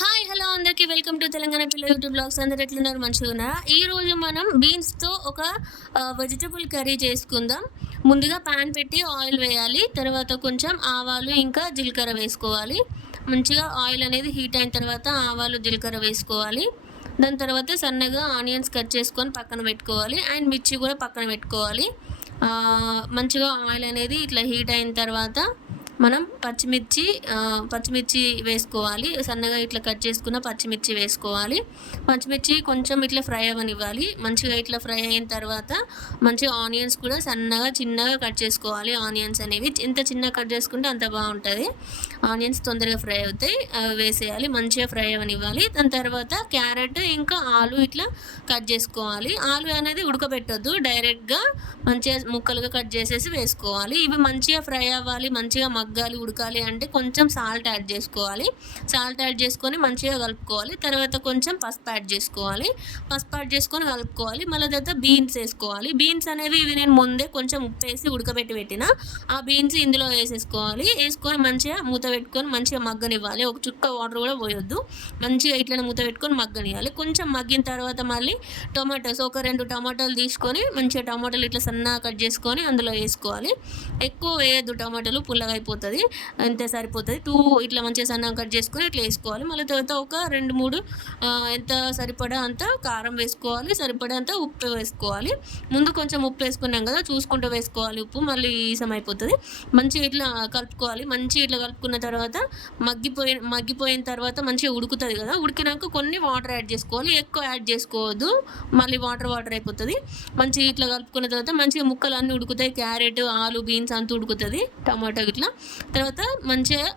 Hi hello అందరికీ welcome to Telangana పిల్ల YouTube blogs అందరు ఎట్లున్నారు? మంచిగా ఉన్నారా ఈ రోజు మనం బీన్స్తో ఒక వెజిటబుల్ కర్రీ చేసుకుందాం. ముందుగా పాన్ పెట్టి ఆయిల్ వేయాలి. తర్వాత కొంచెం ఆవాలు ఇంకా జీలకర్ర వేసుకోవాలి. మంచిగా ఆయిల్ అనేది హీట్ అయిన తర్వాత ఆవాలు జీలకర్ర వేసుకోవాలి. దాని తర్వాత సన్నగా ఆనియన్స్ కట్ చేసుకొని పక్కన పెట్టుకోవాలి. అండ్ మిర్చి కూడా పక్కన పెట్టుకోవాలి. మంచిగా ఆయిల్ అనేది ఇట్లా హీట్ అయిన తర్వాత మనం పచ్చిమిర్చి పచ్చిమిర్చి వేసుకోవాలి. సన్నగా ఇట్లా కట్ చేసుకున్న పచ్చిమిర్చి వేసుకోవాలి. పచ్చిమిర్చి కొంచెం ఇట్లా ఫ్రై అవ్వనివ్వాలి. మంచిగా ఇట్లా ఫ్రై అయిన తర్వాత మంచిగా ఆనియన్స్ కూడా సన్నగా చిన్నగా కట్ చేసుకోవాలి. ఆనియన్స్ అనేవి ఎంత చిన్నగా కట్ చేసుకుంటే అంత బాగుంటుంది. ఆనియన్స్ తొందరగా ఫ్రై అవుతాయి. అవి వేసేయాలి. మంచిగా ఫ్రై అవ్వనివ్వాలి. దాని తర్వాత క్యారెట్ ఇంకా ఆలు ఇట్లా కట్ చేసుకోవాలి. ఆలు అనేది ఉడకబెట్టొద్దు. డైరెక్ట్గా మంచిగా ముక్కలుగా కట్ చేసేసి వేసుకోవాలి. ఇవి మంచిగా ఫ్రై అవ్వాలి. మంచిగా మగ్గాలి ఉడకాలి అంటే కొంచెం సాల్ట్ యాడ్ చేసుకోవాలి. సాల్ట్ యాడ్ చేసుకొని మంచిగా కలుపుకోవాలి. తర్వాత కొంచెం పసుపు యాడ్ చేసుకోవాలి. పసుపు యాడ్ చేసుకొని కలుపుకోవాలి. మళ్ళీ తర్వాత బీన్స్ వేసుకోవాలి. బీన్స్ అనేవి ఇవి నేను ముందే కొంచెం ఉప్పు వేసి ఉడకబెట్టి పెట్టిన. ఆ బీన్స్ ఇందులో వేసేసుకోవాలి. వేసుకొని మంచిగా మూత పెట్టుకొని మంచిగా మగ్గనివ్వాలి. ఒక చుక్క వాటర్ కూడా పోయొద్దు. మంచిగా ఇట్లనే మూత పెట్టుకొని మగ్గనివ్వాలి కొంచెం మగ్గిన తర్వాత మళ్ళీ టొమాటోస్ ఒక రెండు టమాటాలు తీసుకొని మంచిగా టమాటాలు ఇట్లా సన్నగా కట్ చేసుకొని అందులో వేసుకోవాలి. ఎక్కువ వేయద్దు టమాటాలు పుల్లగా అయిపోతుంది అంతే సరిపోతుంది? టూ ఇట్లా మంచిగా సన్నం కట్ చేసుకొని ఇట్లా వేసుకోవాలి. మళ్ళీ తర్వాత ఒక రెండు మూడు ఎంత సరిపడా అంత కారం వేసుకోవాలి. సరిపడా అంత ఉప్పు వేసుకోవాలి. ముందు కొంచెం ఉప్పు వేసుకున్నాం కదా చూసుకుంటూ వేసుకోవాలి ఉప్పు. మళ్ళీ ఈసం అయిపోతుంది. మంచిగా ఇట్లా కలుపుకోవాలి. మంచిగా ఇట్లా కలుపుకున్న తర్వాత మగ్గిపోయి మగ్గిపోయిన తర్వాత మంచిగా ఉడుకుతుంది కదా. ఉడికినాక కొన్ని వాటర్ యాడ్ చేసుకోవాలి. ఎక్కువ యాడ్ చేసుకోవద్దు. మళ్ళీ వాటర్ వాటర్ అయిపోతుంది. మంచిగా ఇట్లా కలుపుకున్న తర్వాత మంచిగా ముక్కలు అన్నీ ఉడుకుతాయి. క్యారెట్ ఆలు బీన్స్ అంతా ఉడుకుతుంది. టమాటో ఇట్లా తర్వాత మంచిగా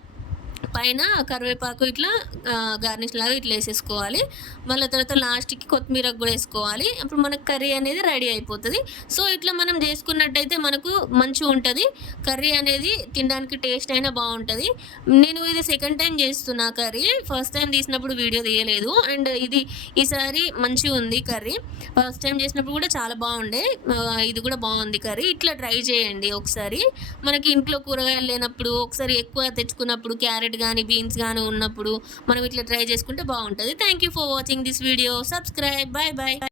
పైన కరివేపాకు ఇట్లా గార్నిష్ లాగా ఇట్లా వేసేసుకోవాలి. మళ్ళీ తర్వాత లాస్ట్కి కొత్తిమీర కూడా వేసుకోవాలి. అప్పుడు మనకు కర్రీ అనేది రెడీ అయిపోతుంది. సో ఇట్లా మనం చేసుకున్నట్టయితే మనకు మంచిగా ఉంటుంది. కర్రీ అనేది తినడానికి టేస్ట్ అయినా బాగుంటుంది. నేను ఇది సెకండ్ టైం చేస్తున్నా కర్రీ. ఫస్ట్ టైం తీసినప్పుడు వీడియో తీయలేదు. అండ్ ఇది ఈసారి మంచిగా ఉంది కర్రీ. ఫస్ట్ టైం చేసినప్పుడు కూడా చాలా బాగుండే. ఇది కూడా బాగుంది కర్రీ. ఇట్లా ట్రై చేయండి ఒకసారి. మనకి ఇంట్లో కూరగాయలు లేనప్పుడు ఒకసారి ఎక్కువ తెచ్చుకున్నప్పుడు క్యారెట్ కానీ బీన్స్ కానీ ఉన్నప్పుడు మనం ఇట్లా ట్రై చేసుకుంటే బాగుంటుంది. Thank you for watching this video subscribe bye bye